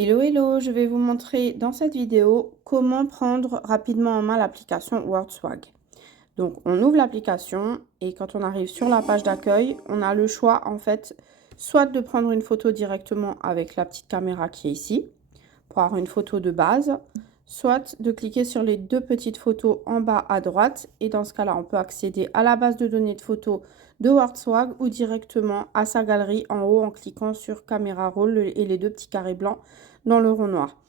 Hello hello, je vais vous montrer dans cette vidéo comment prendre rapidement en main l'application WordSwag. Donc on ouvre l'application et quand on arrive sur la page d'accueil, on a le choix en fait soit de prendre une photo directement avec la petite caméra qui est ici pour avoir une photo de base, soit de cliquer sur les deux petites photos en bas à droite et dans ce cas-là on peut accéder à la base de données de photos de WordSwag ou directement à sa galerie en haut en cliquant sur caméra roll et les deux petits carrés blancs dans le rond noir.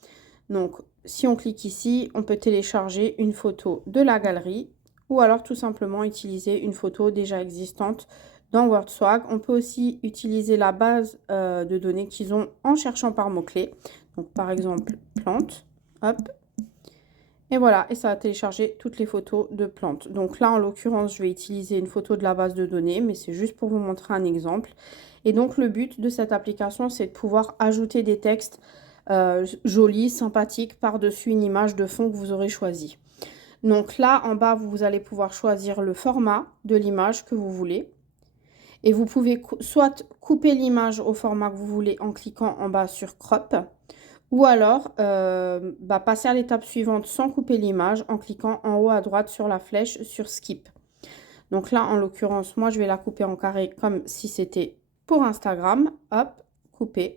Donc si on clique ici, on peut télécharger une photo de la galerie ou alors tout simplement utiliser une photo déjà existante dans WordSwag. On peut aussi utiliser la base de données qu'ils ont en cherchant par mots-clés. Donc par exemple plantes, hop, et voilà, et ça va télécharger toutes les photos de plantes. Donc là, en l'occurrence, je vais utiliser une photo de la base de données, mais c'est juste pour vous montrer un exemple. Et donc le but de cette application, c'est de pouvoir ajouter des textes jolis, sympathiques, par-dessus une image de fond que vous aurez choisie. Donc là, en bas, vous allez pouvoir choisir le format de l'image que vous voulez. Et vous pouvez soit couper l'image au format que vous voulez en cliquant en bas sur Crop, ou alors passer à l'étape suivante sans couper l'image en cliquant en haut à droite sur la flèche sur Skip. Donc là, en l'occurrence, moi, je vais la couper en carré comme si c'était pour Instagram. Hop, couper.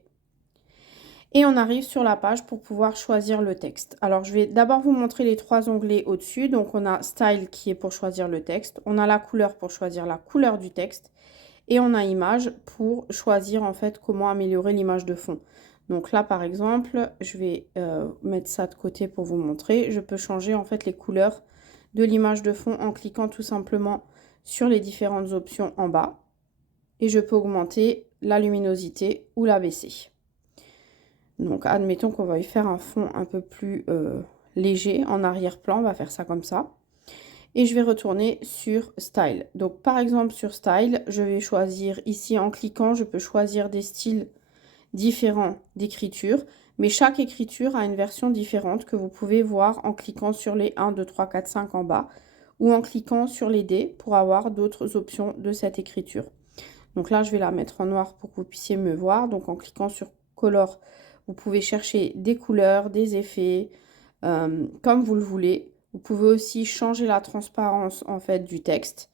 Et on arrive sur la page pour pouvoir choisir le texte. Alors, je vais d'abord vous montrer les trois onglets au-dessus. Donc, on a Style qui est pour choisir le texte. On a la couleur pour choisir la couleur du texte. Et on a Image pour choisir en fait comment améliorer l'image de fond. Donc là, par exemple, je vais mettre ça de côté pour vous montrer. Je peux changer en fait les couleurs de l'image de fond en cliquant tout simplement sur les différentes options en bas. Et je peux augmenter la luminosité ou la baisser. Donc, admettons qu'on va y faire un fond un peu plus léger en arrière-plan. On va faire ça comme ça. Et je vais retourner sur Style. Donc, par exemple, sur Style, je vais choisir ici en cliquant, je peux choisir des styles différents d'écriture. Mais chaque écriture a une version différente que vous pouvez voir en cliquant sur les 1, 2, 3, 4, 5 en bas ou en cliquant sur les dés pour avoir d'autres options de cette écriture. Donc là, je vais la mettre en noir pour que vous puissiez me voir. Donc, en cliquant sur Color, vous pouvez chercher des couleurs, des effets, comme vous le voulez. Vous pouvez aussi changer la transparence en fait du texte.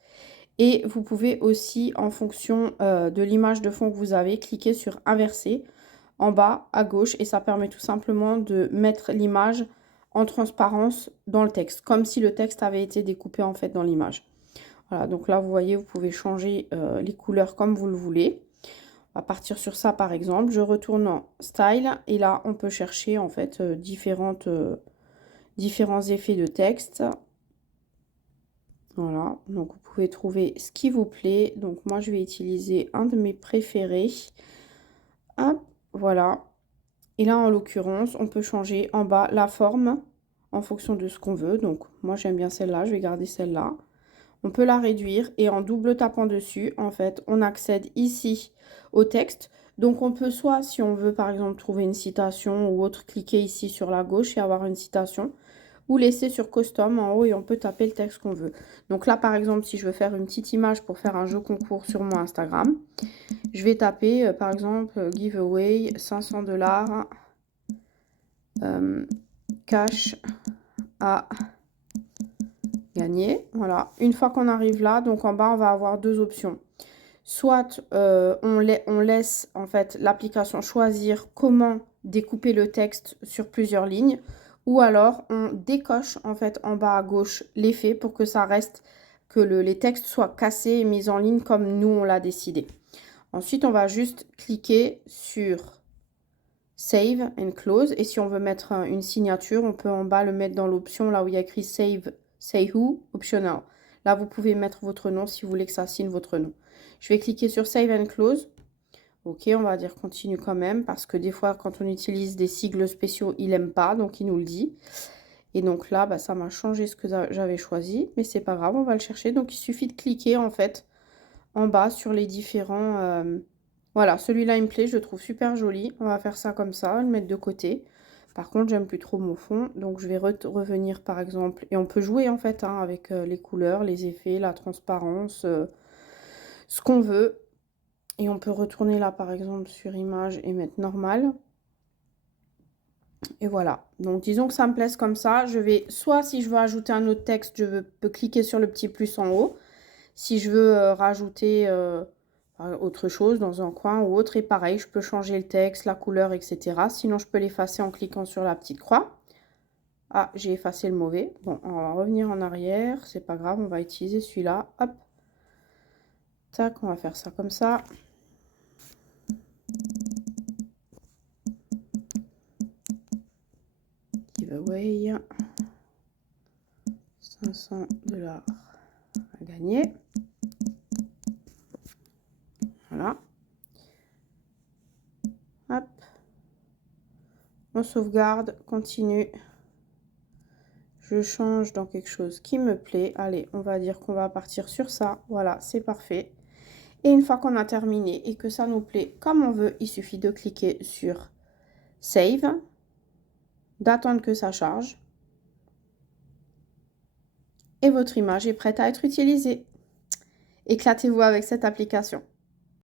Et vous pouvez aussi, en fonction de l'image de fond que vous avez, cliquer sur Inverser en bas à gauche. Et ça permet tout simplement de mettre l'image en transparence dans le texte, comme si le texte avait été découpé en fait dans l'image. Voilà, donc là, vous voyez, vous pouvez changer les couleurs comme vous le voulez. On va partir sur ça, par exemple. Je retourne en Style. Et là, on peut chercher, en fait, différents effets de texte. Voilà, donc vous pouvez trouver ce qui vous plaît. Donc, moi, je vais utiliser un de mes préférés. Hop, voilà. Et là, en l'occurrence, on peut changer en bas la forme en fonction de ce qu'on veut. Donc, moi, j'aime bien celle-là. Je vais garder celle-là. On peut la réduire et en double tapant dessus, en fait, on accède ici au texte. Donc, on peut soit, si on veut, par exemple, trouver une citation ou autre, cliquer ici sur la gauche et avoir une citation. Ou laisser sur Custom en haut et on peut taper le texte qu'on veut. Donc là, par exemple, si je veux faire une petite image pour faire un jeu concours sur mon Instagram, je vais taper, par exemple, giveaway 500 $, cash à gagner. Voilà. Une fois qu'on arrive là, donc en bas, on va avoir deux options. Soit on laisse en fait l'application choisir comment découper le texte sur plusieurs lignes. Ou alors on décoche en fait en bas à gauche l'effet pour que ça reste, que les textes soient cassés et mis en ligne comme nous on l'a décidé. Ensuite, on va juste cliquer sur Save and Close. Et si on veut mettre une signature, on peut en bas le mettre dans l'option là où il y a écrit Save, Say Who, Optional. Là, vous pouvez mettre votre nom si vous voulez que ça signe votre nom. Je vais cliquer sur Save and Close. Ok, on va dire continue quand même parce que des fois, quand on utilise des sigles spéciaux, il n'aime pas, donc il nous le dit. Et donc là, ça m'a changé ce que j'avais choisi, mais c'est pas grave, on va le chercher. Donc il suffit de cliquer en fait en bas sur les différents. Voilà, celui-là il me plaît, je le trouve super joli. On va faire ça comme ça, le mettre de côté. Par contre, j'aime plus trop mon fond, donc je vais revenir par exemple. Et on peut jouer en fait avec les couleurs, les effets, la transparence, ce qu'on veut. Et on peut retourner là par exemple sur image et mettre normal. Et voilà. Donc, disons que ça me plaise comme ça. Je vais, soit si je veux ajouter un autre texte, je peux cliquer sur le petit plus en haut. Si je veux rajouter autre chose dans un coin ou autre, et pareil, je peux changer le texte, la couleur, etc. Sinon, je peux l'effacer en cliquant sur la petite croix. Ah, j'ai effacé le mauvais. Bon, on va revenir en arrière. C'est pas grave, on va utiliser celui-là. Hop. Tac, on va faire ça comme ça. Giveaway. 500$ à gagner. Voilà. Hop. On sauvegarde, continue. Je change dans quelque chose qui me plaît. Allez, on va dire qu'on va partir sur ça. Voilà, c'est parfait. Et une fois qu'on a terminé et que ça nous plaît comme on veut, il suffit de cliquer sur Save, d'attendre que ça charge. Et votre image est prête à être utilisée. Éclatez-vous avec cette application.